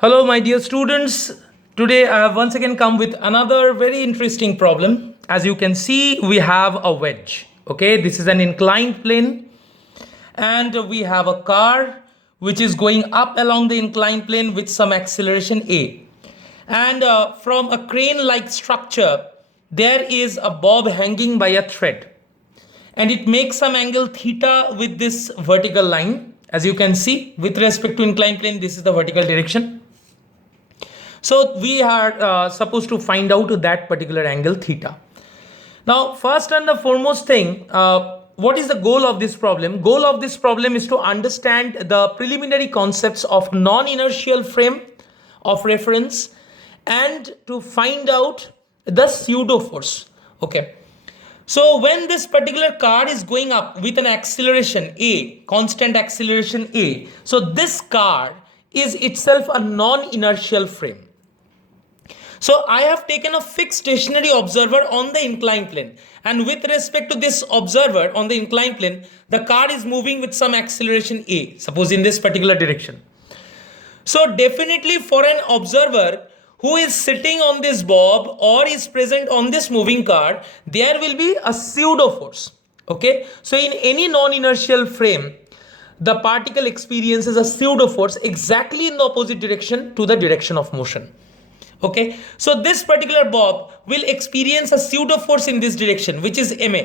Hello, my dear students. Today I have once again come with another very interesting problem. As you can see, we have a wedge. Okay, this is an inclined plane, and we have a car which is going up along the inclined plane with some acceleration a. And from a crane-like structure, there is a bob hanging by a thread, and it makes some angle theta with this vertical line. As you can see, with respect to inclined plane, this is the vertical direction. So we are supposed to find out that particular angle theta. Now, first and the foremost thing, what is the goal of this problem? Goal of this problem is to understand the preliminary concepts of non-inertial frame of reference and to find out the pseudo force. Okay. So when this particular car is going up with an acceleration a, constant acceleration a, so this car is itself a non-inertial frame. So I have taken a fixed stationary observer on the inclined plane, and with respect to this observer on the inclined plane, the car is moving with some acceleration a, suppose in this particular direction. So definitely for an observer who is sitting on this bob or is present on this moving car, there will be a pseudo force. Okay, so in any non-inertial frame, the particle experiences a pseudo force exactly in the opposite direction to the direction of motion. Okay, so this particular bob will experience a pseudo force in this direction, which is ma.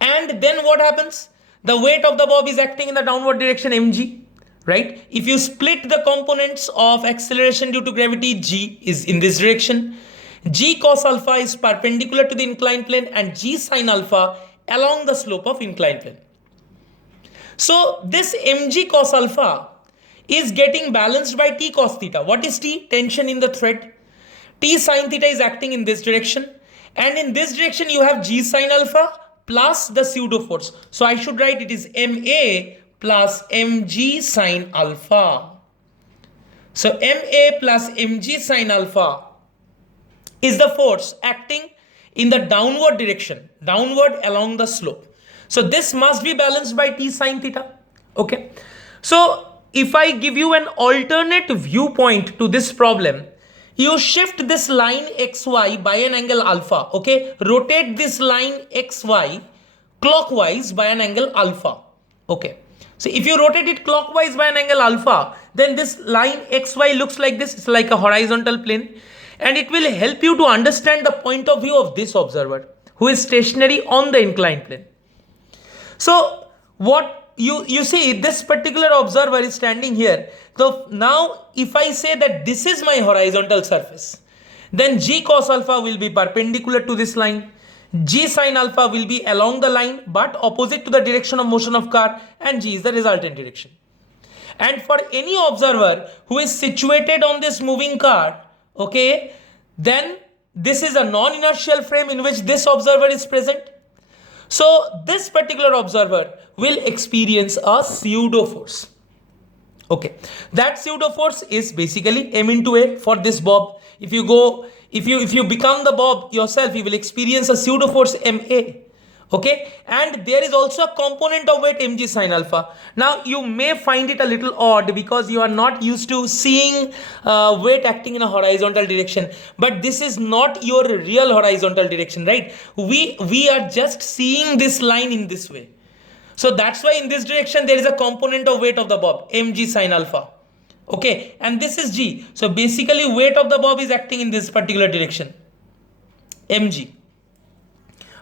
And then what happens? The weight of the bob is acting in the downward direction mg, right? If you split the components of acceleration due to gravity, g is in this direction. G cos alpha is perpendicular to the inclined plane and g sin alpha along the slope of inclined plane. So this mg cos alpha is getting balanced by t cos theta. What is t? Tension in the thread. T sin theta is acting in this direction, and in this direction you have g sin alpha plus the pseudo force. So I should write it is ma plus mg sin alpha. So ma plus mg sin alpha is the force acting in the downward direction, downward along the slope. So this must be balanced by t sin theta. Okay, so if I give you an alternate viewpoint to this problem, you shift this line xy by an angle alpha. Okay, rotate this line xy clockwise by an angle alpha. Okay, so if you rotate it clockwise by an angle alpha, then this line xy looks like this. It's like a horizontal plane, and it will help you to understand the point of view of this observer who is stationary on the inclined plane. So what you see, this particular observer is standing here. So now if I say that this is my horizontal surface, then g cos alpha will be perpendicular to this line, g sin alpha will be along the line but opposite to the direction of motion of car, and g is the resultant direction. And for any observer who is situated on this moving car, okay, then this is a non-inertial frame in which this observer is present. So this particular observer will experience a pseudo force. Okay, that pseudo force is basically m into a for this bob. If you become the bob yourself, you will experience a pseudo force ma. Okay, and there is also a component of weight mg sin alpha. Now you may find it a little odd because you are not used to seeing weight acting in a horizontal direction, but this is not your real horizontal direction, right? We are just seeing this line in this way. So that's why in this direction there is a component of weight of the bob mg sin alpha. Okay, and this is g. So basically weight of the bob is acting in this particular direction, mg.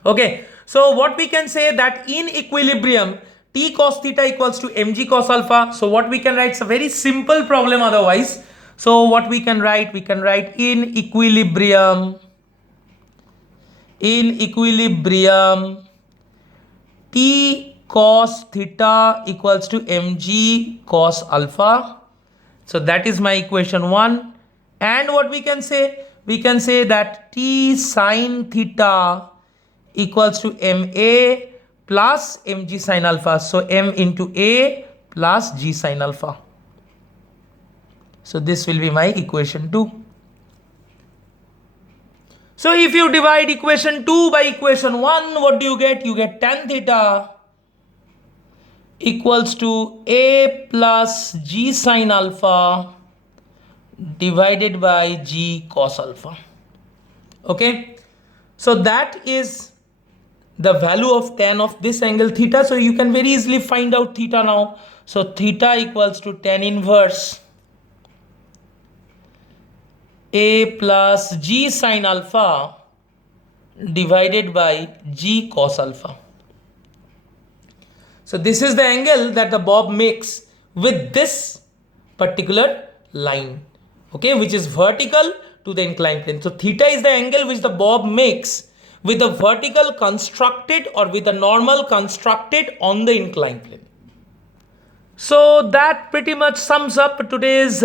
Okay, so what we can say that in equilibrium t cos theta equals to mg cos alpha. So what we can write, it's a very simple problem otherwise. So what we can write in equilibrium t cos theta equals to mg cos alpha. So that is my equation 1. And what we can say that t sin theta equals to ma plus mg sin alpha. So m into a plus g sin alpha. So this will be my equation 2. So if you divide equation 2 by equation 1, what do you get? You get tan theta equals to a plus g sin alpha divided by g cos alpha. Okay, so that is the value of tan of this angle theta. So you can very easily find out theta now. So theta equals to tan inverse a plus g sin alpha divided by g cos alpha. So this is the angle that the bob makes with this particular line, okay, which is vertical to the inclined plane. So theta is the angle which the bob makes with the vertical constructed or with the normal constructed on the inclined plane. So that pretty much sums up today's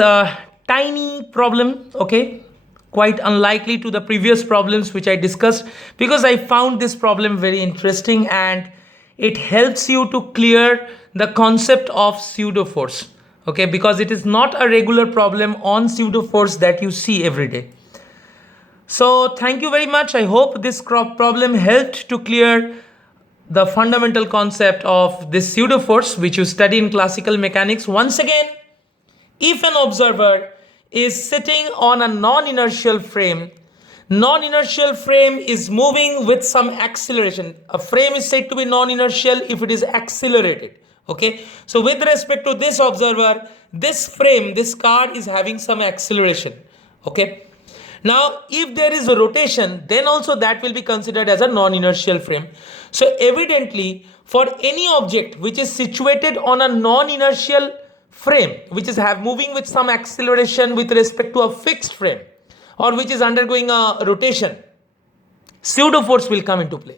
tiny problem, okay, quite unlikely to the previous problems which I discussed, because I found this problem very interesting and it helps you to clear the concept of pseudo force, okay, because it is not a regular problem on pseudo force that you see every day. So thank you very much. I hope this problem helped to clear the fundamental concept of this pseudo force which you study in classical mechanics. Once again, if an observer is sitting on a non-inertial frame is moving with some acceleration. A frame is said to be non-inertial if it is accelerated. Okay, so with respect to this observer, this frame, this car is having some acceleration. Okay, now if there is a rotation, then also that will be considered as a non-inertial frame. So evidently, for any object which is situated on a non-inertial frame, which is moving with some acceleration with respect to a fixed frame, or which is undergoing a rotation, pseudo force will come into play.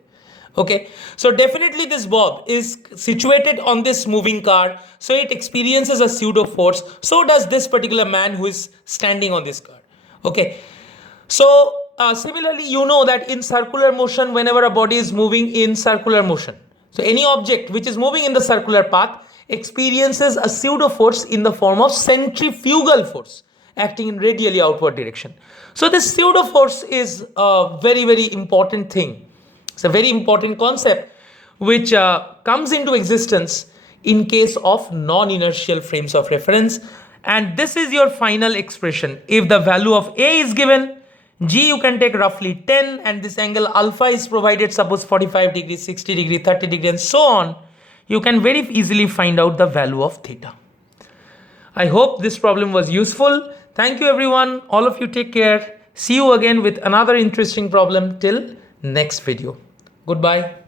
Okay, so definitely this bob is situated on this moving car, so it experiences a pseudo force. So does this particular man who is standing on this car. Okay, so similarly, you know that in circular motion, whenever a body is moving in circular motion, so any object which is moving in the circular path experiences a pseudo force in the form of centrifugal force acting in radially outward direction. So this pseudo force is a very, very important thing. It's a very important concept which comes into existence in case of non-inertial frames of reference. And this is your final expression. If the value of A is given, G you can take roughly 10, and this angle alpha is provided, suppose 45 degrees, 60 degrees, 30 degrees, and so on. You can very easily find out the value of theta. I hope this problem was useful. Thank you everyone. All of you take care. See you again with another interesting problem till next video. Goodbye.